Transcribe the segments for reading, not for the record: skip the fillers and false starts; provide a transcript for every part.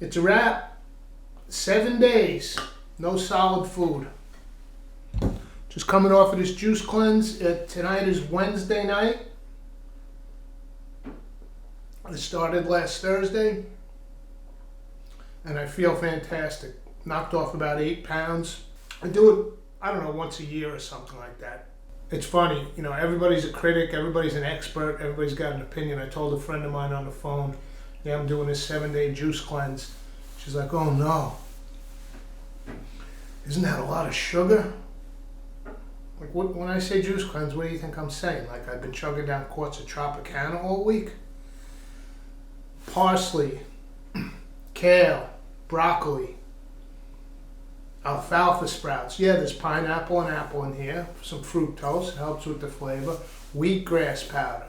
It's a wrap. 7 days, no solid food. Just coming off of this juice cleanse. Tonight is Wednesday night. I started last Thursday, and I feel fantastic. Knocked off about 8 pounds. I do it, I don't know, once a year or something like that. It's funny, you know, everybody's a critic, everybody's an expert, everybody's got an opinion. I told a friend of mine on the phone, yeah, I'm doing this 7-day juice cleanse. She's like, oh no. Isn't that a lot of sugar? Like, when I say juice cleanse, what do you think I'm saying? Like, I've been chugging down quarts of Tropicana all week? Parsley, kale, broccoli, alfalfa sprouts. Yeah, there's pineapple and apple in here. Some fructose, it helps with the flavor. Wheatgrass powder.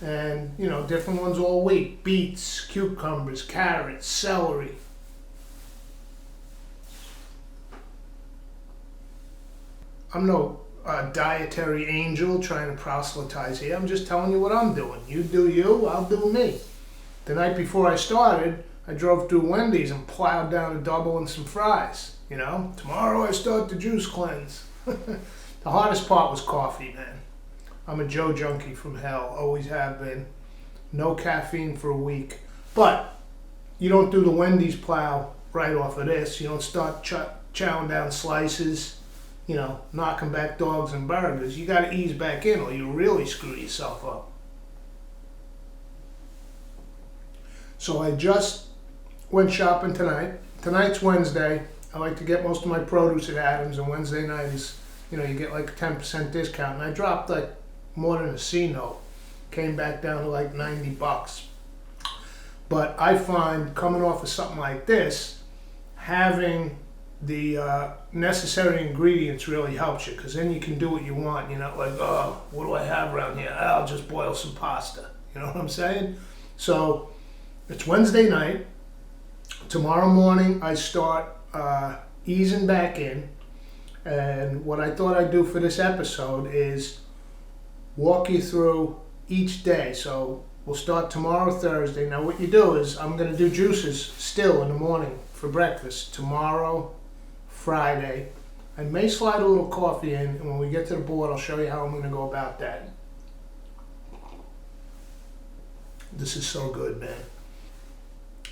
And, you know, different ones all week. Beets, cucumbers, carrots, celery. I'm no dietary angel trying to proselytize here. I'm just telling you what I'm doing. You do you, I'll do me. The night before I started, I drove through Wendy's and plowed down a double and some fries. You know, tomorrow I start the juice cleanse. The hardest part was coffee, man. I'm a Joe junkie from hell, always have been. No caffeine for a week. But you don't do the Wendy's plow right off of this. You don't start chowing down slices, you know, knocking back dogs and burgers. You got to ease back in or you really screw yourself up. So I just went shopping tonight. Tonight's Wednesday. I like to get most of my produce at Adams, and Wednesday night is, you know, you get like a 10% discount. And I dropped like more than a C note. Came back down to like $90. But I find coming off of something like this, having the necessary ingredients really helps you, because then you can do what you want. You're not like, oh, what do I have around here? I'll just boil some pasta. You know what I'm saying? So it's Wednesday night. Tomorrow morning I start easing back in, and what I thought I'd do for this episode is walk you through each day. So we'll start tomorrow, Thursday. Now what you do is I'm going to do juices still in the morning for breakfast. Tomorrow, Friday. I may slide a little coffee in, and when we get to the board I'll show you how I'm going to go about that. This is so good, man.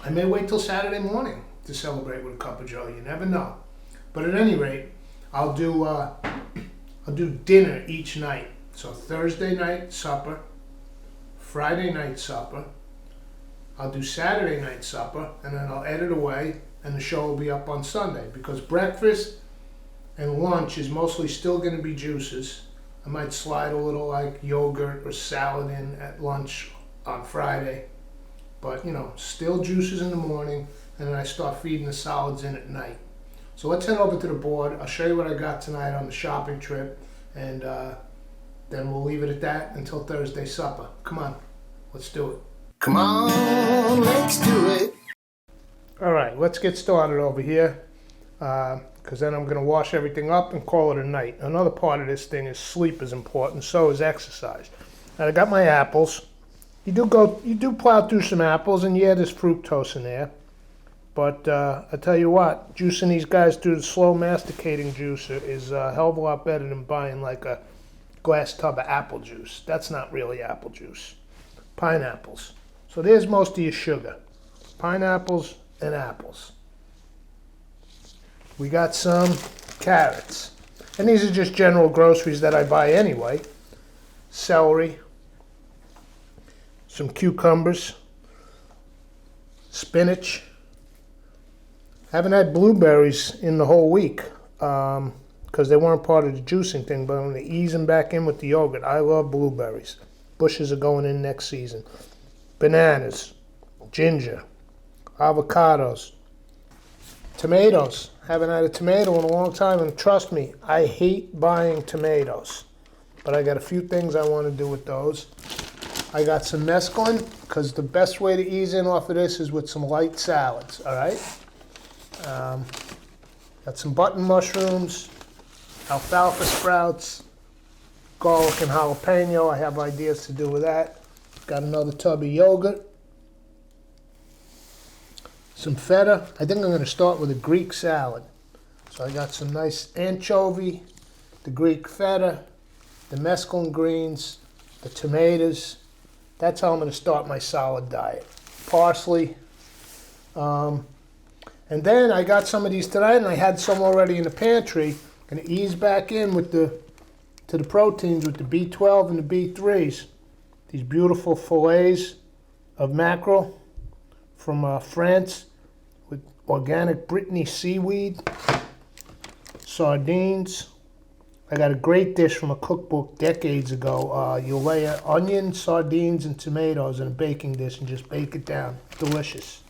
I may wait till Saturday morning to celebrate with a cup of Joe. You never know. But at any rate, I'll do dinner each night. So Thursday night supper, Friday night supper. I'll do Saturday night supper, and then I'll edit away, and the show will be up on Sunday. Because breakfast and lunch is mostly still going to be juices. I might slide a little like yogurt or salad in at lunch on Friday. But, you know, still juices in the morning, and then I start feeding the solids in at night. So let's head over to the board. I'll show you what I got tonight on the shopping trip, and then we'll leave it at that until Thursday supper. Come on, let's do it. Come on, let's do it. All right, let's get started over here, because then I'm going to wash everything up and call it a night. Another part of this thing is sleep is important, so is exercise. And I got my apples. You do plow through some apples, and yeah, there's fructose in there. But I tell you what, juicing these guys through the slow masticating juicer is a hell of a lot better than buying like a glass tub of apple juice. That's not really apple juice. Pineapples. So there's most of your sugar. Pineapples and apples. We got some carrots. And these are just general groceries that I buy anyway. Celery. Some cucumbers, spinach. Haven't had blueberries in the whole week because they weren't part of the juicing thing, but I'm going to ease them back in with the yogurt. I love blueberries. Bushes are going in next season. Bananas, ginger, avocados, tomatoes. Haven't had a tomato in a long time, and trust me, I hate buying tomatoes. But I got a few things I want to do with those. I got some mesclun, because the best way to ease in off of this is with some light salads, all right? Got some button mushrooms, alfalfa sprouts, garlic and jalapeno. I have ideas to do with that. Got another tub of yogurt. some feta. I think I'm going to start with a Greek salad. So I got some nice anchovy, the Greek feta, the mesclun greens, the tomatoes. That's how I'm going to start my salad diet. Parsley. And then I got some of these tonight, and I had some already in the pantry. Going to ease back in with the proteins with the B12 and the B3s. These beautiful fillets of mackerel from France with organic Brittany seaweed, sardines. I got a great dish from a cookbook decades ago. You'll layer onion, sardines, and tomatoes in a baking dish and just bake it down. Delicious.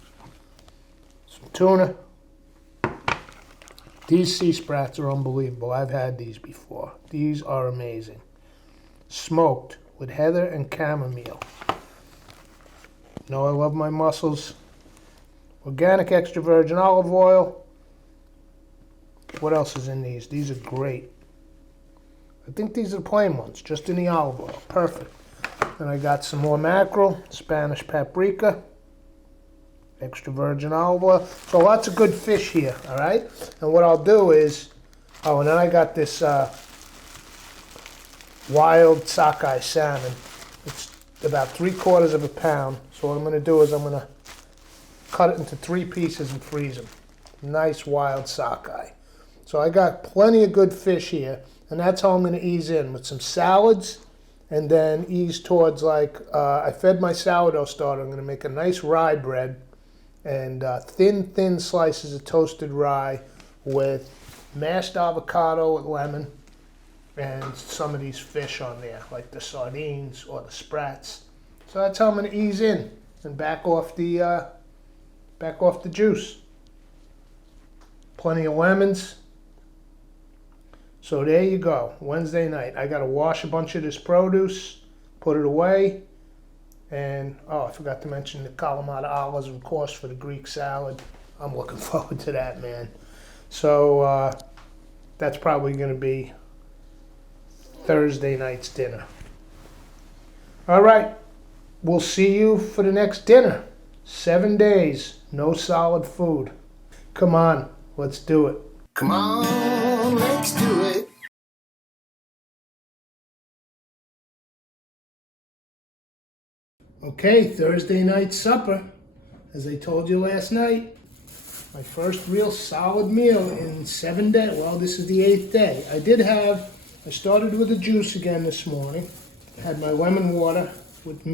Some tuna. These sea sprats are unbelievable. I've had these before. These are amazing. Smoked with heather and chamomile. You know I love my mussels. Organic extra virgin olive oil. What else is in these? These are great. I think these are the plain ones, just in the olive oil. Perfect. Then I got some more mackerel, Spanish paprika, extra virgin olive oil. So lots of good fish here, all right? And what I'll do is, and then I got this wild sockeye salmon. It's about 3/4 of a pound. So what I'm going to do is I'm going to cut it into 3 pieces and freeze them. Nice wild sockeye. So I got plenty of good fish here, and that's how I'm going to ease in with some salads, and then ease towards I fed my sourdough starter. I'm going to make a nice rye bread and thin slices of toasted rye with mashed avocado with lemon and some of these fish on there, like the sardines or the sprats. So that's how I'm going to ease in and back off the juice. Plenty of lemons. So there you go, Wednesday night. I got to wash a bunch of this produce, put it away, and I forgot to mention the Kalamata olives, of course, for the Greek salad. I'm looking forward to that, man. So that's probably going to be Thursday night's dinner. All right, we'll see you for the next dinner. 7 days, no solid food. Come on, let's do it. Come on, let's do it. Okay, Thursday night supper. As I told you last night, my first real solid meal in 7 days. Well, this is the 8th day. I started with the juice again this morning. I had my lemon water with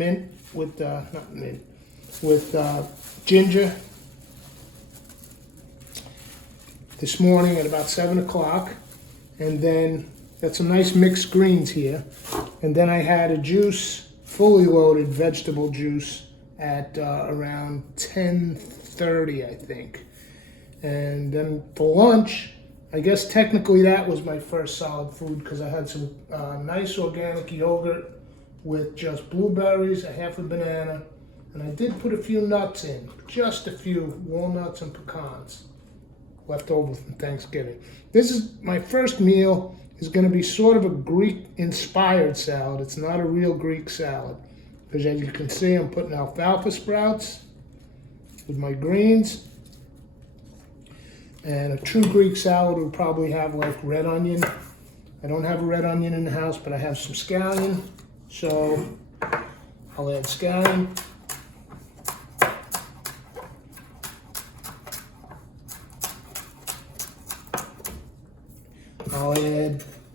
ginger. This morning at about 7 o'clock, and then got some nice mixed greens here, and then I had a juice, fully loaded vegetable juice at around 10:30, I think. And then for lunch, I guess technically that was my first solid food because I had some nice organic yogurt with just blueberries, a half a banana, and I did put a few nuts in, just a few walnuts and pecans left over from Thanksgiving. This is my first meal. Is going to be sort of a Greek-inspired salad. It's not a real Greek salad. Because as you can see, I'm putting alfalfa sprouts with my greens. And a true Greek salad would probably have like red onion. I don't have a red onion in the house, but I have some scallion. So I'll add scallion.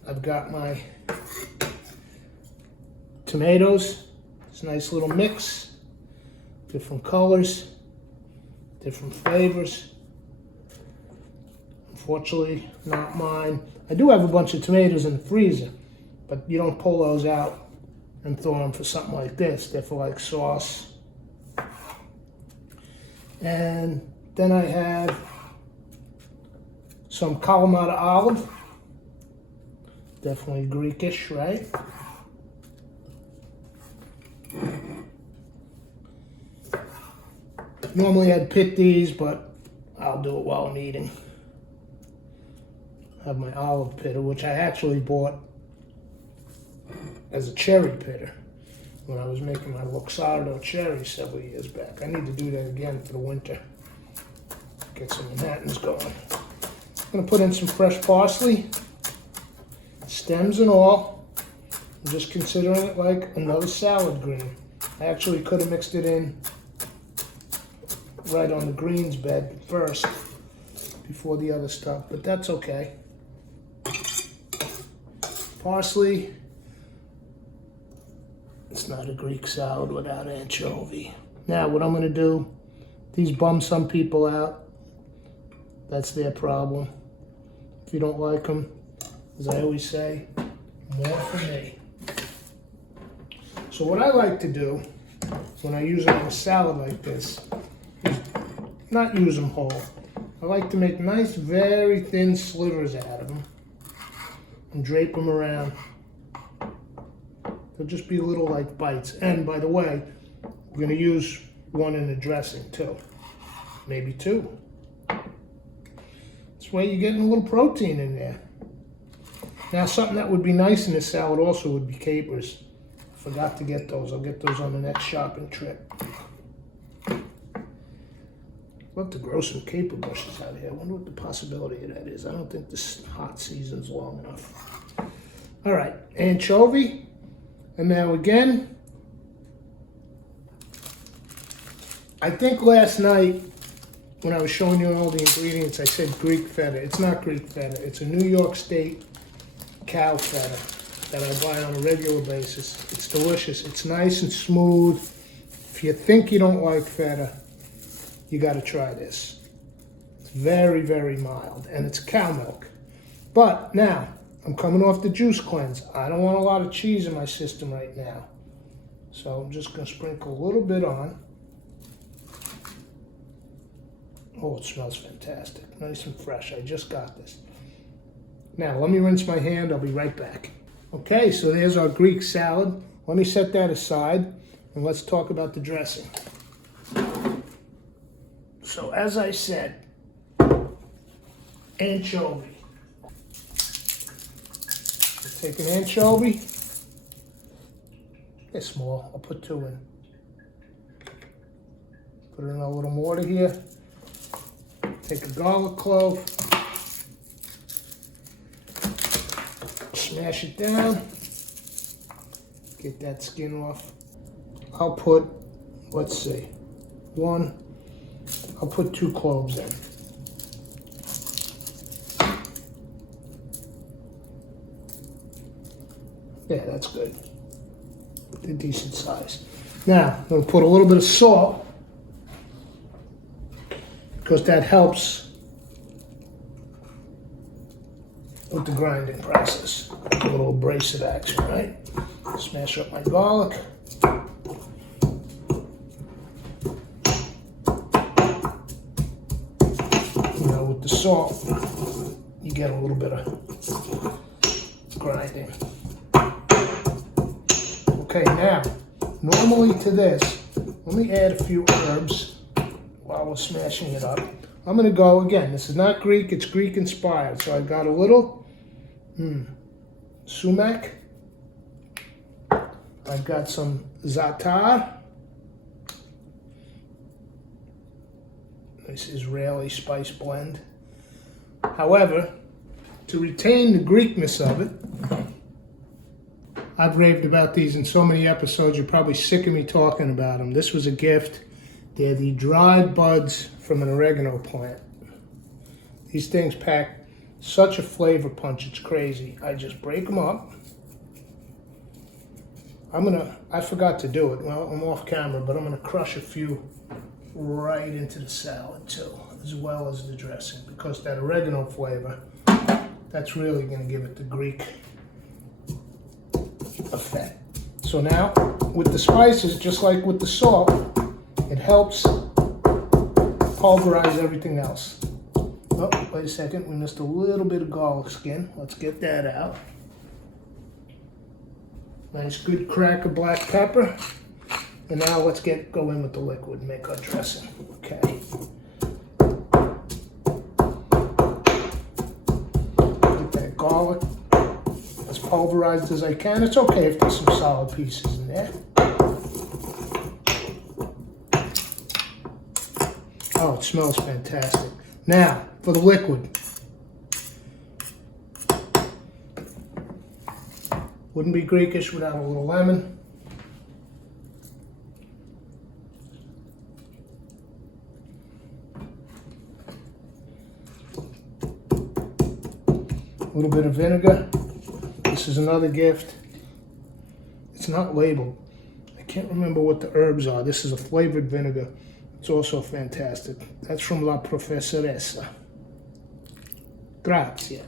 I've got my tomatoes. It's a nice little mix. Different colors, different flavors. Unfortunately, not mine. I do have a bunch of tomatoes in the freezer, but you don't pull those out and throw them for something like this. They're for like sauce. And then I have some Kalamata olive. Definitely Greekish, right? Normally I'd pit these, but I'll do it while I'm eating. I have my olive pitter, which I actually bought as a cherry pitter when I was making my Luxardo cherry several years back. I need to do that again for the winter. Get some Manhattans going. I'm gonna put in some fresh parsley, stems and all. I'm just considering it like another salad green. I actually could have mixed it in right on the greens bed first before the other stuff, but that's okay. Parsley. It's not a Greek salad without anchovy. Now what I'm gonna do, these bum some people out. That's their problem. If you don't like them, as I always say, more for me. So what I like to do when I use it on a salad like this is not use them whole. I like to make nice, very thin slivers out of them and drape them around. They'll just be little like bites. And by the way, we're gonna use one in the dressing too. Maybe two. This way you're getting a little protein in there. Now something that would be nice in this salad also would be capers. Forgot to get those. I'll get those on the next shopping trip. Love to grow some caper bushes out here. I wonder what the possibility of that is. I don't think this hot season's long enough. All right, anchovy. And now again, I think last night when I was showing you all the ingredients, I said Greek feta. It's not Greek feta. It's a New York State cow feta that I buy on a regular basis. It's delicious. It's nice and smooth. If you think you don't like feta, you got to try this. It's very, very mild, and it's cow milk. But now, I'm coming off the juice cleanse. I don't want a lot of cheese in my system right now. So I'm just going to sprinkle a little bit on. Oh, it smells fantastic. Nice and fresh. I just got this. Now, let me rinse my hand. I'll be right back. Okay, so there's our Greek salad. Let me set that aside, and let's talk about the dressing. So, as I said, anchovy. Take an anchovy. They're small. I'll put 2 in. Put in a little mortar here. Take a garlic clove. Smash it down. Get that skin off. I'll put, let's see, 1. I'll put 2 cloves in. Yeah, that's good. A decent size. Now, I'm going to put a little bit of salt because that helps with the grinding process. A little abrasive action, right? Smash up my garlic. Now with the salt, you get a little bit of grinding. Okay, now, normally to this, let me add a few herbs while we're smashing it up. I'm gonna go, again, this is not Greek, it's Greek inspired. So I've got a little sumac. I've got some za'atar. This Israeli spice blend. However, to retain the Greekness of it, I've raved about these in so many episodes, you're probably sick of me talking about them. This was a gift. They're the dried buds from an oregano plant. These things pack such a flavor punch, it's crazy. I just break them up. I forgot to do it. Well, I'm off camera, but I'm gonna crush a few right into the salad too, as well as the dressing, because that oregano flavor, that's really gonna give it the Greek effect. So now, with the spices, just like with the salt, it helps pulverize everything else. Oh, wait a second, we missed a little bit of garlic skin. Let's get that out. Nice good crack of black pepper. And now let's go in with the liquid and make our dressing. Okay. Get that garlic as pulverized as I can. It's okay if there's some solid pieces in there. Oh, it smells fantastic. Now, for the liquid. Wouldn't be Greekish without a little lemon. A little bit of vinegar. This is another gift. It's not labeled. I can't remember what the herbs are. This is a flavored vinegar. It's also fantastic. That's from La Professoressa. Grazie.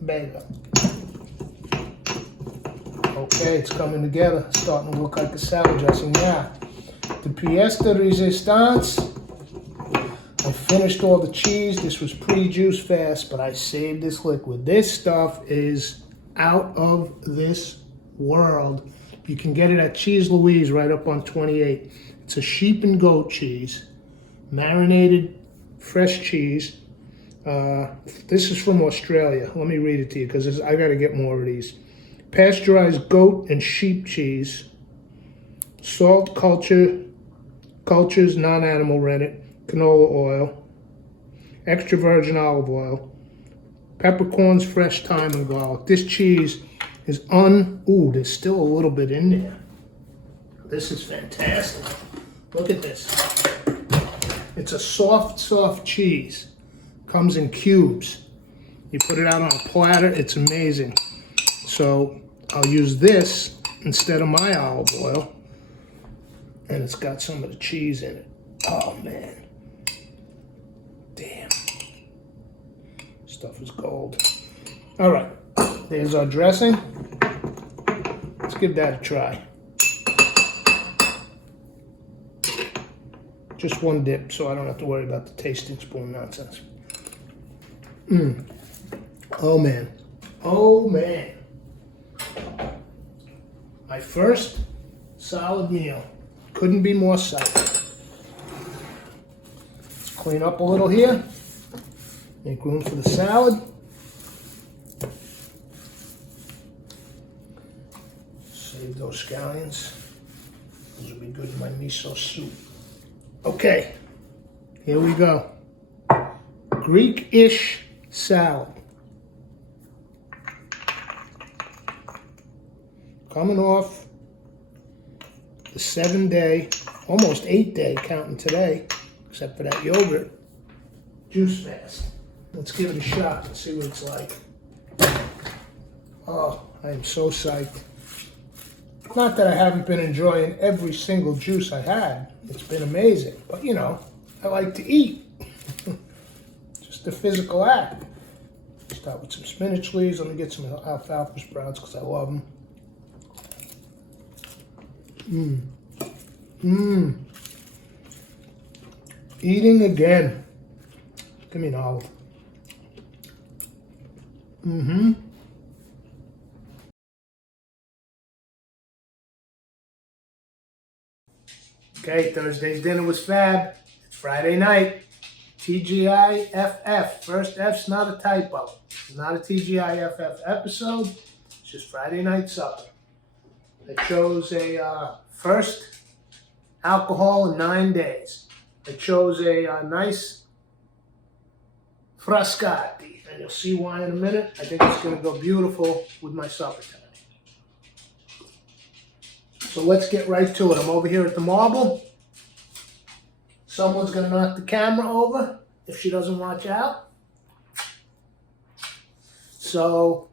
Bella. Okay, it's coming together. It's starting to look like a salad dressing now. The pièce de résistance. I finished all the cheese. This was pre-juice fast, but I saved this liquid. This stuff is out of this world. You can get it at Cheese Louise right up on 28. It's a sheep and goat cheese, marinated fresh cheese. This is from Australia. Let me read it to you because I got to get more of these. Pasteurized goat and sheep cheese, salt cultures, non-animal rennet, canola oil, extra virgin olive oil, peppercorns, fresh thyme, and garlic. This cheese is ooh, there's still a little bit in there. This is fantastic. Look at this. It's a soft cheese. Comes in cubes. You put it out on a platter, it's amazing. So I'll use this instead of my olive oil. And it's got some of the cheese in it. Oh man. Damn. Stuff is gold. All right, there's our dressing. Let's give that a try. Just one dip, so I don't have to worry about the tasting spoon nonsense. Oh man. Oh man. My first solid meal. Couldn't be more solid. Let's clean up a little here. Make room for the salad. Save those scallions. Those will be good in my miso soup. Okay, here we go. Greek-ish salad. Coming off the 7-day, almost 8-day, counting today, except for that yogurt, juice fast. Let's give it a shot and see what it's like. Oh, I am so psyched. Not that I haven't been enjoying every single juice I had. It's been amazing. But, you know, I like to eat. Just a physical act. Start with some spinach leaves. Let me get some alfalfa sprouts because I love them. Eating again. Give me an olive. Okay, Thursday's dinner was fab. It's Friday night. TGIFF. First F's not a typo. It's not a TGIFF episode. It's just Friday night supper. I chose a first alcohol in 9 days. I chose a nice frascati, and you'll see why in a minute. I think it's going to go beautiful with my supper tonight. So let's get right to it. I'm over here at the marble. Someone's going to knock the camera over if she doesn't watch out. So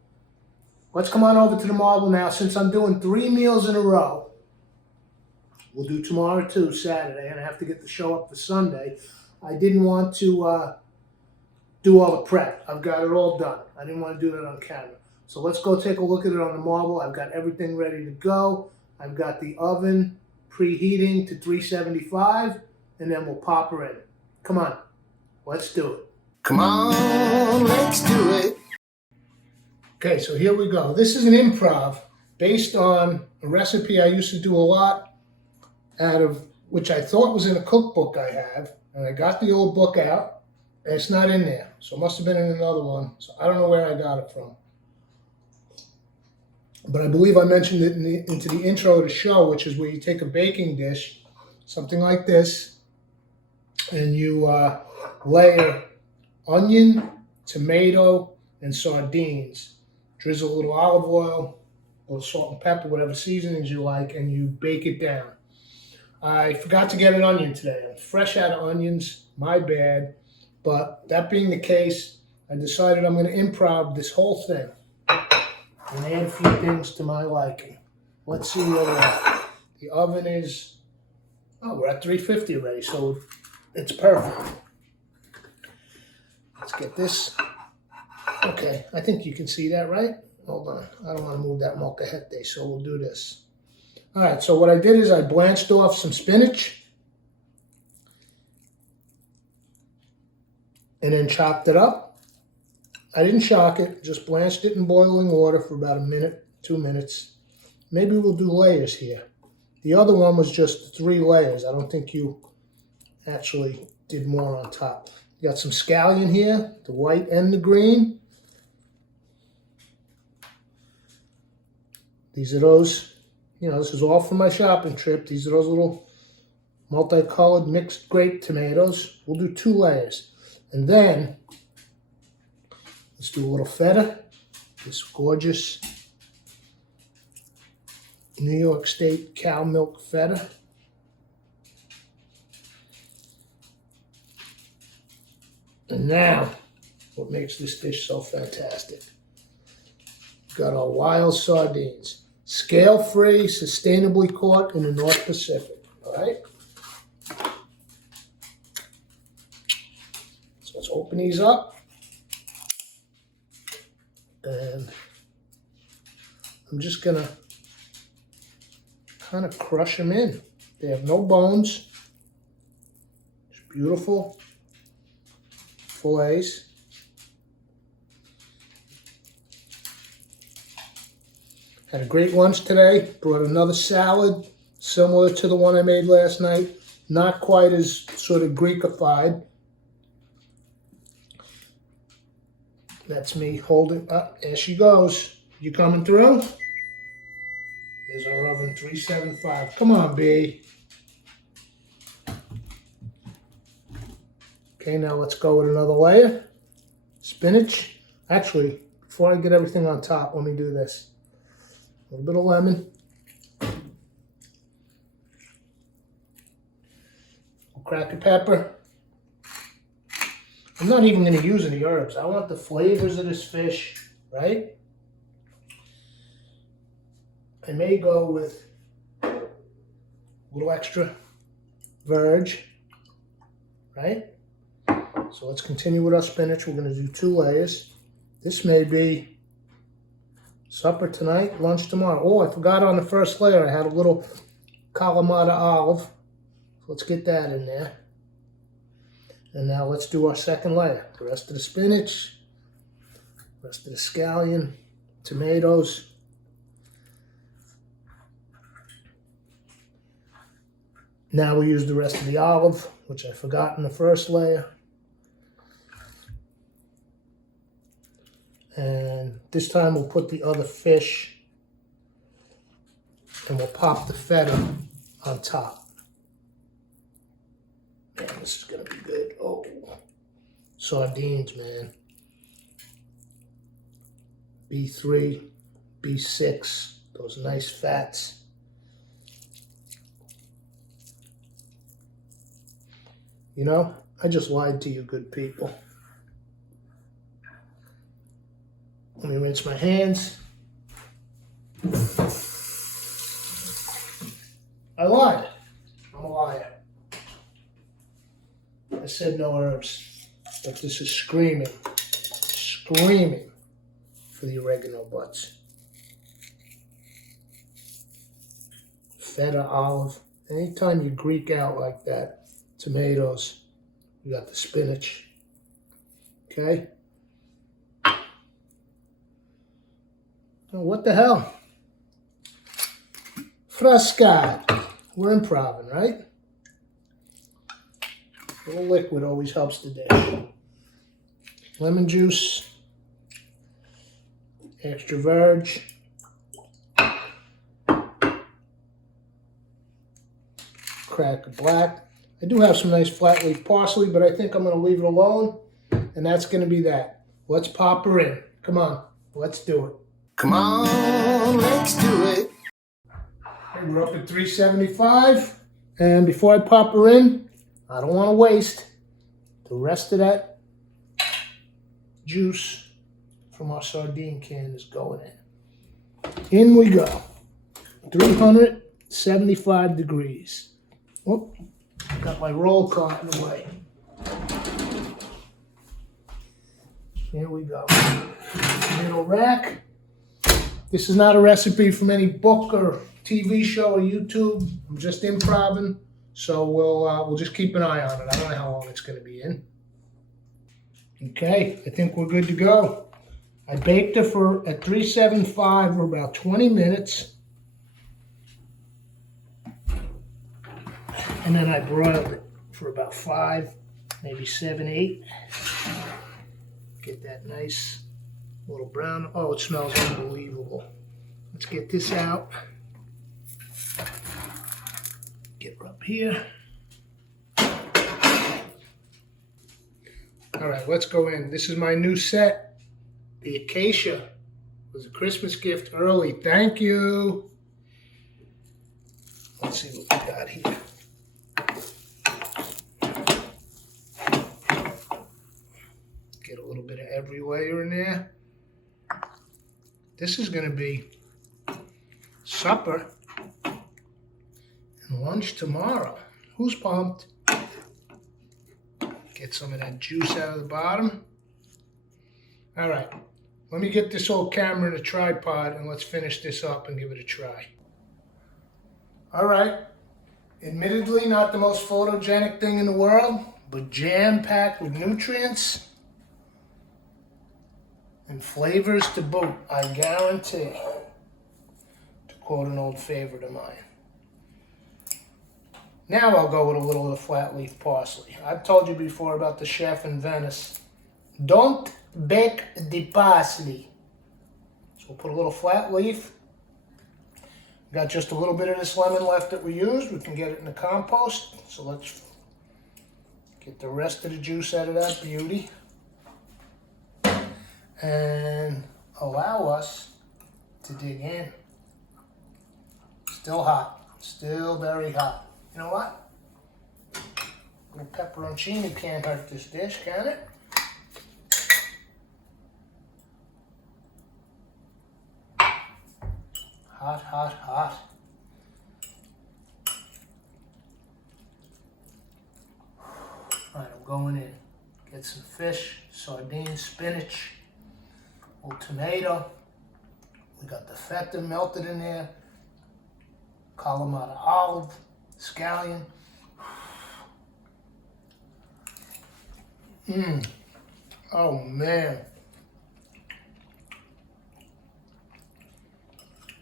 let's come on over to the marble now. Since I'm doing 3 meals in a row, we'll do tomorrow too, Saturday, and I have to get the show up for Sunday. I didn't want to do all the prep. I've got it all done. I didn't want to do it on camera. So let's go take a look at it on the marble. I've got everything ready to go. I've got the oven preheating to 375, and then we'll pop her in. Come on, let's do it. Come on, let's do it. Okay, so here we go. This is an improv based on a recipe I used to do a lot out of, which I thought was in a cookbook I have, and I got the old book out, and it's not in there. So it must have been in another one. So I don't know where I got it from. But I believe I mentioned it into the intro of the show, which is where you take a baking dish, something like this, and you layer onion, tomato, and sardines. Drizzle a little olive oil, a little salt and pepper, whatever seasonings you like, and you bake it down. I forgot to get an onion today. I'm fresh out of onions, my bad. But that being the case, I decided I'm going to improv this whole thing and add a few things to my liking. Let's see where we're at. The oven is, we're at 350 already, so it's perfect. Let's get this. Okay, I think you can see that, right? Hold on. I don't want to move that molcajete, so we'll do this. All right, so what I did is I blanched off some spinach and then chopped it up. I didn't shock it, just blanched it in boiling water for about a minute, 2 minutes. Maybe we'll do layers here. The other one was just 3 layers. I don't think you actually did more on top. You got some scallion here, the white and the green. These are those, this is all from my shopping trip. These are those little multicolored mixed grape tomatoes. We'll do 2 layers. And then, let's do a little feta. This gorgeous New York State cow milk feta. And now, what makes this dish so fantastic? We've got our wild sardines. Scale-free, sustainably caught in the North Pacific, all right? So let's open these up. And I'm just gonna kind of crush them in. They have no bones. It's beautiful fillets. Had a great lunch today. Brought another salad similar to the one I made last night. Not quite as sort of Greekified. That's me holding up. There she goes. You coming through? There's our oven, 375. Come on, B. Okay, now let's go with another layer. Spinach. Actually, before I get everything on top, let me do this. A little bit of lemon. Cracker pepper. I'm not even going to use any herbs. I want the flavors of this fish, right? I may go with a little extra verge, right? So let's continue with our spinach. We're going to do 2 layers. This may be supper tonight, lunch tomorrow. Oh, I forgot on the first layer I had a little Kalamata olive. Let's get that in there. And now let's do our second layer. The rest of the spinach, the rest of the scallion, tomatoes. Now we use the rest of the olive, which I forgot in the first layer. And this time we'll put the other fish and we'll pop the feta on top. Man, this is gonna be good. Oh, sardines, man. B3, B6, those nice fats. You know, I just lied to you, good people. Let me rinse my hands. I lied. I'm a liar. I said no herbs, but this is screaming for the oregano butts. Feta, olive. Anytime you Greek out like that, tomatoes, you got the spinach. Okay? Oh, what the hell? Fresca. We're improving, right? A little liquid always helps the dish. Lemon juice, extra verge, cracker black. I do have some nice flat leaf parsley, but I think I'm going to leave it alone and that's going to be that. Let's pop her in. Come on, let's do it. Come on, let's do it. Okay, we're up at 375, and before I pop her in, I don't want to waste the rest of that juice from our sardine can is going in. In we go. 375 degrees. Oh, got my roll caught in the way. Here we go. Middle rack. This is not a recipe from any book or TV show or YouTube. I'm just improvising, so we'll just keep an eye on it. I don't know how long it's going to be in. Okay, I think we're good to go. I baked it at 375 for about 20 minutes. And then I broiled it for about 5, maybe 7, 8. Get that nice little brown. Oh, it smells unbelievable. Let's get this out. Get her up here. All right, let's go in. This is my new set. The Acacia. It was a Christmas gift early. Thank you. Let's see what we got here. Get a little bit of every layer in there. This is going to be supper and lunch tomorrow. Who's pumped? Get some of that juice out of the bottom. All right, let me get this old camera in a tripod and let's finish this up and give it a try. All right, admittedly not the most photogenic thing in the world, but jam-packed with nutrients and flavors to boot, I guarantee, to quote an old favorite of mine. Now I'll go with a little of the flat leaf parsley. I've told you before about the chef in Venice. Don't bake the parsley. So we'll put a little flat leaf. Got just a little bit of this lemon left that we used. We can get it in the compost. So let's get the rest of the juice out of that beauty. And allow us to dig in. Still hot. Still very hot. You know what? A little pepperoncini can't hurt this dish, can it? Hot, hot, hot. All right, I'm going in. Get some fish, sardines, spinach, a little tomato. We got the feta melted in there. Kalamata olive. Scallion. Oh man.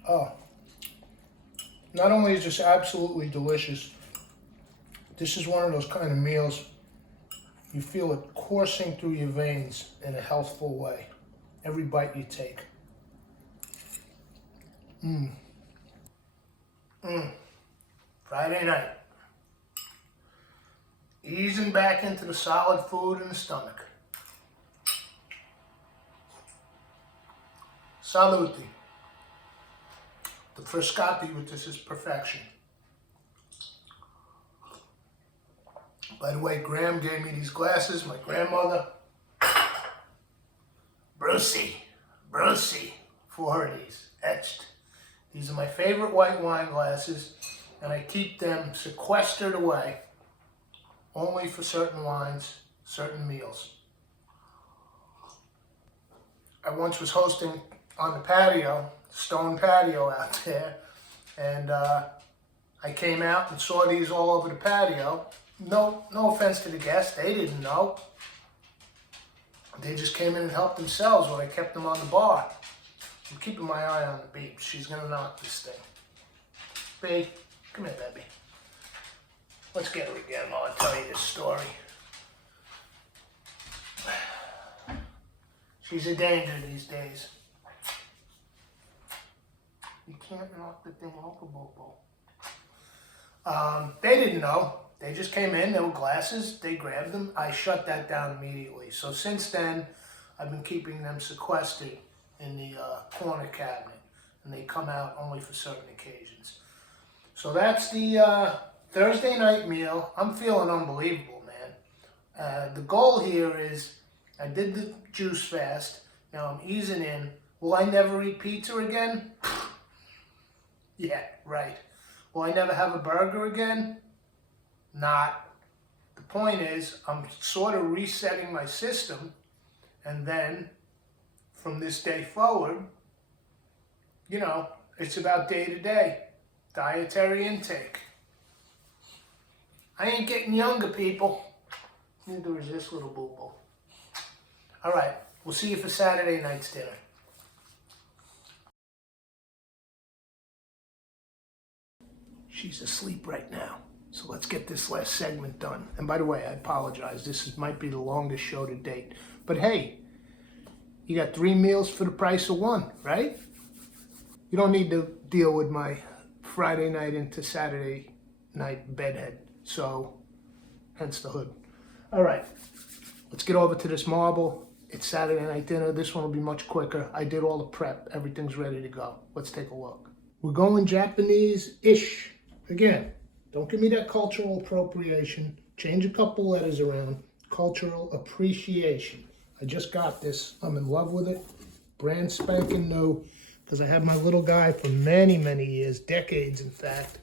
Oh. Not only is this absolutely delicious, this is one of those kind of meals you feel it coursing through your veins in a healthful way. Every bite you take. Friday night. Easing back into the solid food in the stomach. Saluti. The Frascati with this is perfection. By the way, Graham gave me these glasses, my grandmother. Brucey, 4 of these, etched. These are my favorite white wine glasses, and I keep them sequestered away only for certain wines, certain meals. I once was hosting on the patio, stone patio out there, and I came out and saw these all over the patio. No offense to the guests, they didn't know. They just came in and helped themselves when I kept them on the bar. I'm keeping my eye on the Beep. She's gonna knock this thing. Bee, come here, baby. Let's get her again while I tell you this story. She's a danger these days. You can't knock the thing over, Bobo. They didn't know. They just came in, there were glasses, they grabbed them. I shut that down immediately. So since then, I've been keeping them sequestered in the corner cabinet, and they come out only for certain occasions. So that's the Thursday night meal. I'm feeling unbelievable, man. The goal here is, I did the juice fast, now I'm easing in. Will I never eat pizza again? Yeah, right. Will I never have a burger again? Not. The point is, I'm sort of resetting my system, and then from this day forward, you know, it's about day to day, dietary intake. I ain't getting younger, people. Neither is this little boo-boo. All right, we'll see you for Saturday night's dinner. She's asleep right now, so let's get this last segment done. And by the way, I apologize. Might be the longest show to date. But hey, you got 3 meals for the price of 1, right? You don't need to deal with my Friday night into Saturday night bedhead. So, hence the hood. All right, let's get over to this marble. It's Saturday night dinner. This one will be much quicker. I did all the prep. Everything's ready to go. Let's take a look. We're going Japanese-ish. Again, don't give me that cultural appropriation. Change a couple letters around. Cultural appreciation. I just got this. I'm in love with it. Brand spanking new. Because I had my little guy for many, many years. Decades, in fact.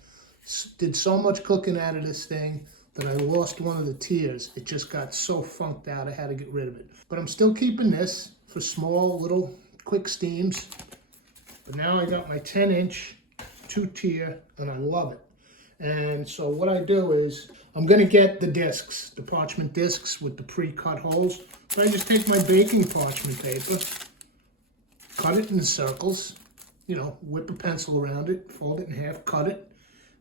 Did so much cooking out of this thing that I lost one of the tiers. It just got so funked out, I had to get rid of it. But I'm still keeping this for small, little, quick steams. But now I got my 10-inch, 2-tier, and I love it. And so what I do is, I'm gonna get the discs, the parchment discs with the pre-cut holes. But I just take my baking parchment paper, cut it in circles, you know, whip a pencil around it, fold it in half, cut it,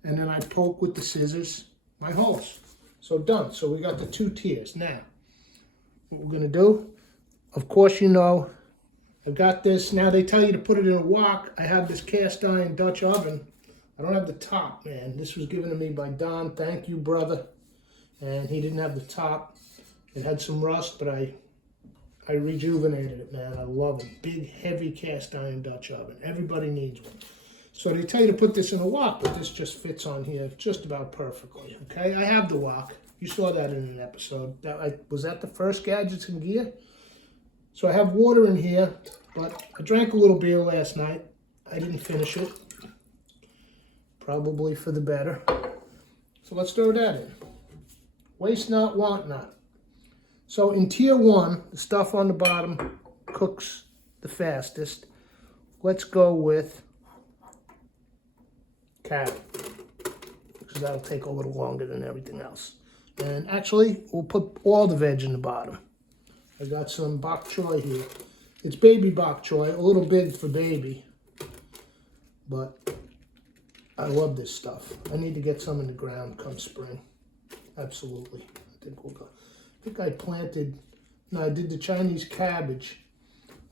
and then I poke with the scissors my holes. So done. So we got the 2 tiers. Now, what we're gonna do, of course you know, I've got this, now they tell you to put it in a wok. I have this cast iron Dutch oven. I don't have the top, man. This was given to me by Don. Thank you, brother. And he didn't have the top. It had some rust, but I rejuvenated it, man. I love it. Big, heavy cast iron Dutch oven. Everybody needs one. So they tell you to put this in a wok, but this just fits on here just about perfectly, okay? I have the wok. You saw that in an episode. Was that the first Gadgets and Gear? So I have water in here, but I drank a little beer last night. I didn't finish it. Probably for the better. So let's throw that in. Waste not, want not. So in tier 1, the stuff on the bottom cooks the fastest. Let's go with carrot, because that'll take a little longer than everything else. And actually, we'll put all the veg in the bottom. I got some bok choy here. It's baby bok choy, a little big for baby, but I love this stuff. I need to get some in the ground come spring. Absolutely. I think we'll go. I think I planted, no, I did the Chinese cabbage.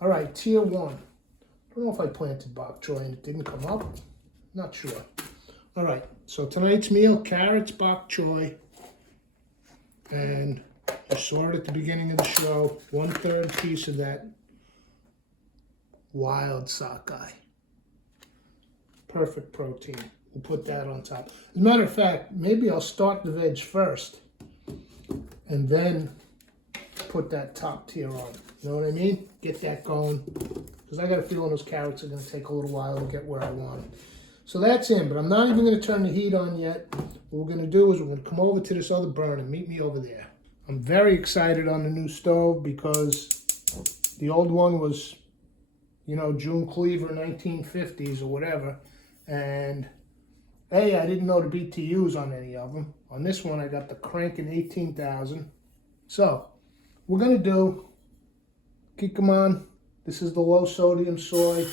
All right, tier 1. I don't know if I planted bok choy and it didn't come up. Not sure. All right, so tonight's meal, carrots, bok choy, and you saw it at the beginning of the show, 1/3 piece of that wild sockeye. Perfect protein. We'll put that on top. As a matter of fact, maybe I'll start the veg first and then put that top tier on. You know what I mean? Get that going. Because I got a feeling those carrots are going to take a little while to get where I want them. So that's in, but I'm not even going to turn the heat on yet. What we're going to do is we're going to come over to this other burner and meet me over there. I'm very excited on the new stove because the old one was, you know, June Cleaver 1950s or whatever. And I didn't know the BTUs on any of them. On this one, I got the cranking 18,000. So, we're going to do Kikkoman. This is the low sodium soy.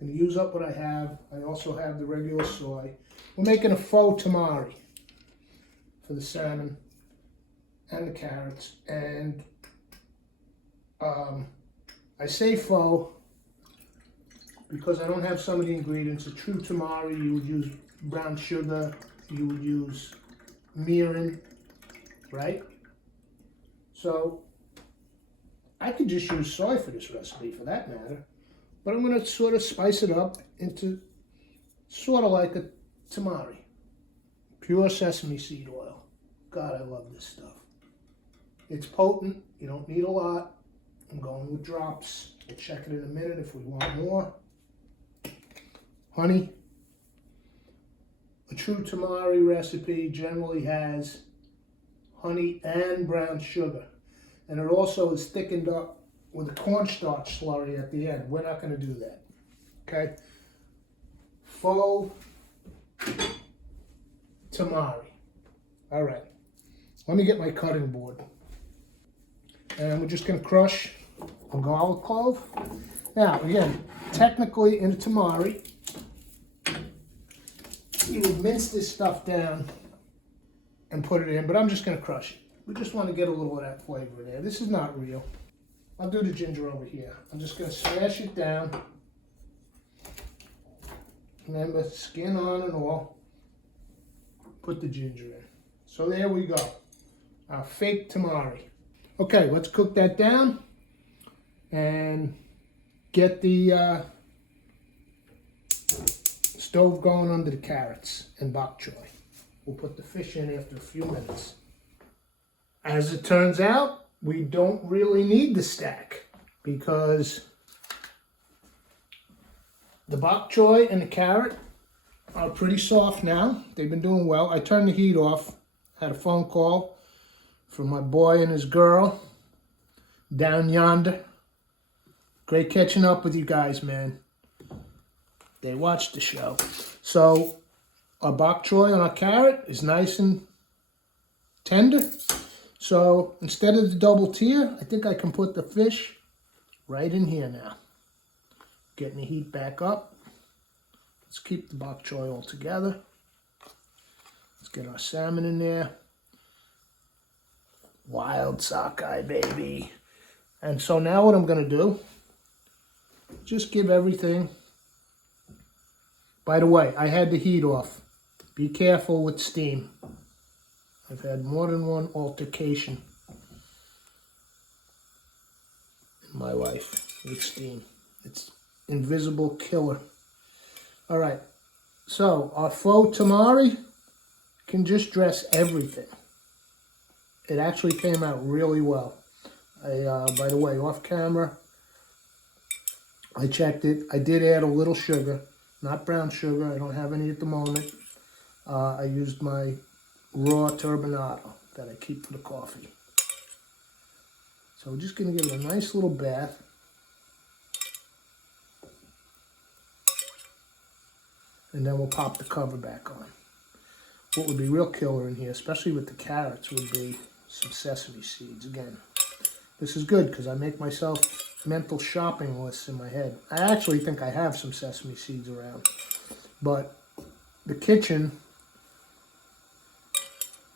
I'm going to use up what I have. I also have the regular soy. We're making a faux tamari for the salmon and the carrots. And I say faux because I don't have some of the ingredients. A true tamari, you would use brown sugar, you would use mirin, right? So I could just use soy for this recipe for that matter, but I'm gonna sort of spice it up into sort of like a tamari. Pure sesame seed oil. God, I love this stuff. It's potent, you don't need a lot. I'm going with drops. We'll check it in a minute if we want more. Honey. A true tamari recipe generally has honey and brown sugar. And it also is thickened up with a cornstarch slurry at the end. We're not going to do that. Okay? Faux tamari. All right. Let me get my cutting board. And we're just going to crush a garlic clove. Now, again, technically in a tamari, you would mince this stuff down and put it in, but I'm just going to crush it. We just want to get a little of that flavor there. This is not real. I'll do the ginger over here. I'm just going to smash it down. Remember, skin on and all. Put the ginger in. So there we go. Our fake tamari. Okay, let's cook that down and get the stove going under the carrots and bok choy. We'll put the fish in after a few minutes. As it turns out, we don't really need the stack because the bok choy and the carrot are pretty soft now. They've been doing well. I turned the heat off. Had a phone call from my boy and his girl down yonder. Great catching up with you guys, man. They watched the show. So our bok choy and our carrot is nice and tender. So instead of the double tier, I think I can put the fish right in here now. Getting the heat back up. Let's keep the bok choy all together. Let's get our salmon in there. Wild sockeye, baby. And so now what I'm going to do, just give everything. By the way, I had the heat off. Be careful with steam. I've had more than one altercation in my life with steam. It's invisible killer. All right, so our faux tamari can just dress everything. It actually came out really well. By the way, off camera, I checked it. I did add a little sugar, not brown sugar. I don't have any at the moment. I used my raw turbinado that I keep for the coffee. So we're just going to give it a nice little bath. And then we'll pop the cover back on. What would be real killer in here, especially with the carrots, would be some sesame seeds. Again, this is good because I make myself mental shopping lists in my head. I actually think I have some sesame seeds around. But the kitchen,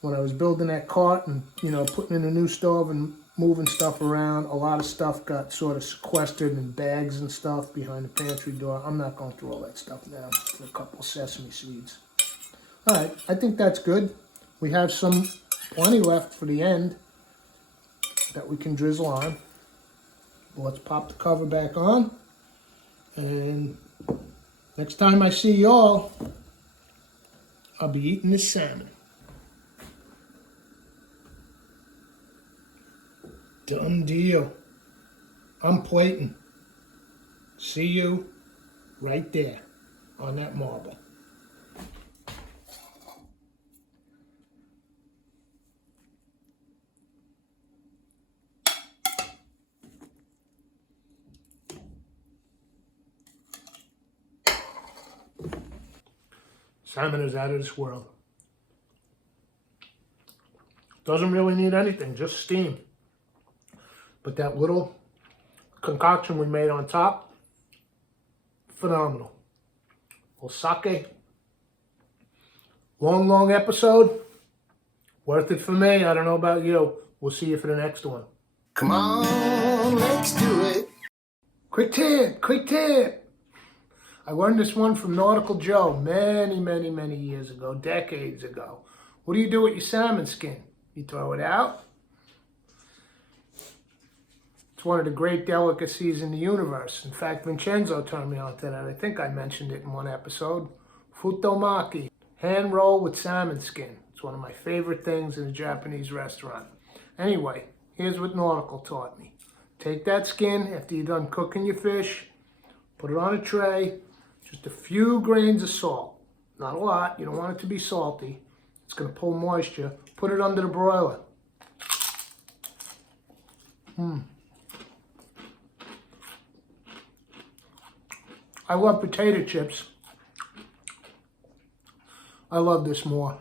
when I was building that cart and, putting in a new stove and moving stuff around, a lot of stuff got sort of sequestered in bags and stuff behind the pantry door. I'm not going through all that stuff now for a couple of sesame seeds. All right, I think that's good. We have plenty left for the end that we can drizzle on. Let's pop the cover back on. And next time I see y'all, I'll be eating this salmon. Done deal. I'm plating. See you right there on that marble. Salmon is out of this world. Doesn't really need anything, just steam. But that little concoction we made on top, phenomenal. Little sake. Long episode. Worth it for me. I don't know about you. We'll see you for the next one. Come on, let's do it. Quick tip. I learned this one from Nautical Joe many years ago, decades ago. What do you do with your salmon skin? You throw it out. It's one of the great delicacies in the universe. In fact, Vincenzo turned me on to that. I think I mentioned it in one episode. Futomaki, hand roll with salmon skin. It's one of my favorite things in a Japanese restaurant. Anyway, here's what Nautical taught me. Take that skin after you're done cooking your fish, put it on a tray, just a few grains of salt. Not a lot, you don't want it to be salty. It's going to pull moisture. Put it under the broiler. I love potato chips. I love this more.